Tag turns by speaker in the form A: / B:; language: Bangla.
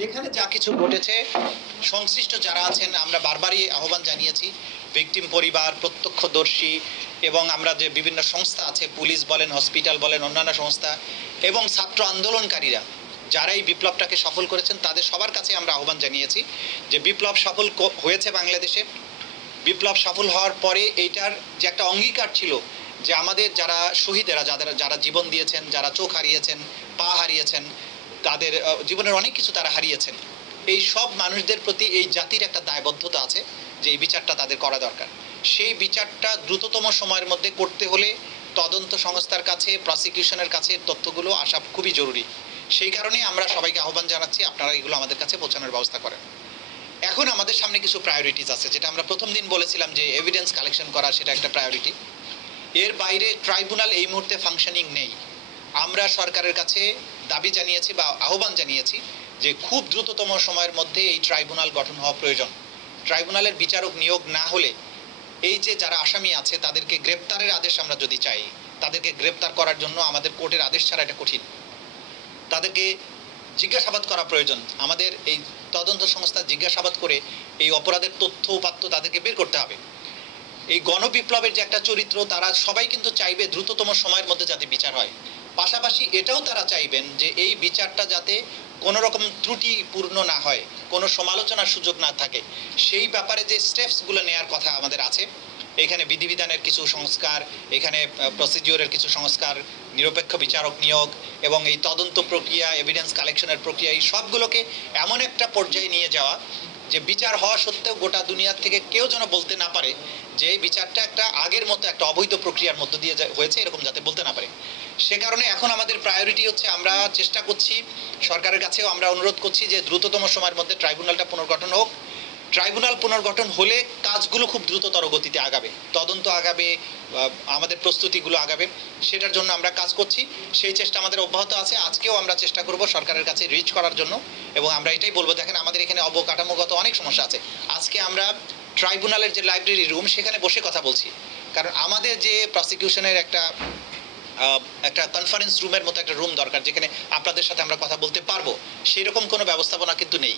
A: যেখানে যা কিছু ঘটেছে, সংশ্লিষ্ট যারা আছেন, আমরা বারবারই আহ্বান জানিয়েছি ভিকটিম পরিবার, প্রত্যক্ষদর্শী এবং আমরা যে বিভিন্ন সংস্থা আছে, পুলিশ বলেন হসপিটাল বলেন, অন্যান্য সংস্থা এবং ছাত্র আন্দোলনকারীরা যারা এই বিপ্লবটাকে সফল করেছেন, তাদের সবার কাছে আমরা আহ্বান জানিয়েছি যে বিপ্লব সফল হয়েছে বাংলাদেশে। বিপ্লব সফল হওয়ার পরে এইটার যে একটা অঙ্গীকার ছিল যে আমাদের যারা শহীদেরা, যাদের, যারা জীবন দিয়েছেন, যারা চোখ হারিয়েছেন, পা হারিয়েছেন তাদের জীবনের অনেক কিছু তারা হারিয়েছেন। এই সব মানুষদের প্রতি এই জাতির একটা দায়বদ্ধতা আছে যে এই বিচারটা তাদের করা দরকার। সেই বিচারটা দ্রুততম সময়ের মধ্যে করতে হলে তদন্ত সংস্থার কাছে প্রসিকিউশনের কাছে তথ্যগুলো আসা খুবই জরুরি। সেই কারণেই আমরা সবাইকে আহ্বান জানাচ্ছি, আপনারা এগুলো আমাদের কাছে পৌঁছানোর ব্যবস্থা করেন। এখন আমাদের সামনে কিছু প্রায়োরিটিস আছে, যেটা আমরা প্রথম দিন বলেছিলাম যে এভিডেন্স কালেকশন করা সেটা একটা প্রায়োরিটি এর বাইরে ট্রাইব্যুনাল এই মুহূর্তে ফাংশনিং নেই। আমরা সরকারের কাছে দাবি জানিয়েছি বা আহ্বান জানিয়েছি যে খুব দ্রুততম সময়ের মধ্যে এই ট্রাইব্যুনাল গঠন হওয়া প্রয়োজন। ট্রাইব্যুনালের বিচারক নিয়োগ না হলে এই যে যারা আসামি আছে, তাদেরকে গ্রেপ্তারের আদেশ আমরা যদি চাই, তাদেরকে গ্রেপ্তার করার জন্য আমাদের কোর্টের আদেশ ছাড়া এটা কঠিন। তাদেরকে জিজ্ঞাসাবাদ করা প্রয়োজন। আমাদের এই তদন্ত সংস্থা জিজ্ঞাসাবাদ করে এই অপরাধের তথ্য উপাত্ত তাদেরকে বের করতে হবে। এই গণবিপ্লবের যে একটা চরিত্র, তারা সবাই কিন্তু চাইবে দ্রুততম সময়ের মধ্যে যাতে বিচার হয়। পাশাপাশি এটাও তারা চাইবেন যে এই বিচারটা যাতে কোনো রকম ত্রুটিপূর্ণ না হয়, কোনো সমালোচনার সুযোগ না থাকে। সেই ব্যাপারে যে স্টেপসগুলো নেওয়ার কথা আমাদের আছে, এখানে বিধিবিধানের কিছু সংস্কার, এখানে প্রসিডিওরের কিছু সংস্কার, নিরপেক্ষ বিচারক নিয়োগ এবং এই তদন্ত প্রক্রিয়া এভিডেন্স কালেকশনের প্রক্রিয়া, এই সবগুলোকে এমন একটা পর্যায়ে নিয়ে যাওয়া যে বিচার হওয়া সত্ত্বেও গোটা দুনিয়ার থেকে কেউ যেন বলতে না পারে যে এই বিচারটা একটা আগের মতো একটা অবৈধ প্রক্রিয়ার মধ্য দিয়ে হয়েছে এরকম যাতে বলতে না পারে। সে কারণে এখন আমাদের প্রায়োরিটি হচ্ছে আমরা চেষ্টা করছি, সরকারের কাছেও আমরা অনুরোধ করছি যে দ্রুততম সময়ের মধ্যে ট্রাইব্যুনালটা পুনর্গঠন হোক। ট্রাইব্যুনাল পুনর্গঠন হলে কাজগুলো খুব দ্রুততর গতিতে আগাবে, তদন্ত আগাবে আমাদের প্রস্তুতিগুলো আগাবে, সেটার জন্য আমরা কাজ করছি। সেই চেষ্টা আমাদের অব্যাহত আছে, আজকেও আমরা চেষ্টা করব সরকারের কাছে রিচ করার জন্য, এবং আমরা এটাই বলব, দেখেন আমাদের এখানে অবকাঠামোগত অনেক সমস্যা আছে। আজকে আমরা ট্রাইব্যুনালের যে লাইব্রেরি রুম সেখানে বসে কথা বলছি। কারণ আমাদের যে প্রসিকিউশনের একটা একটা কনফারেন্স রুমের মতো একটা রুম দরকার, যেখানে আপনাদের সাথে আমরা কথা বলতে পারব। সেই রকম কোনো ব্যবস্থাপনা কিন্তু নেই।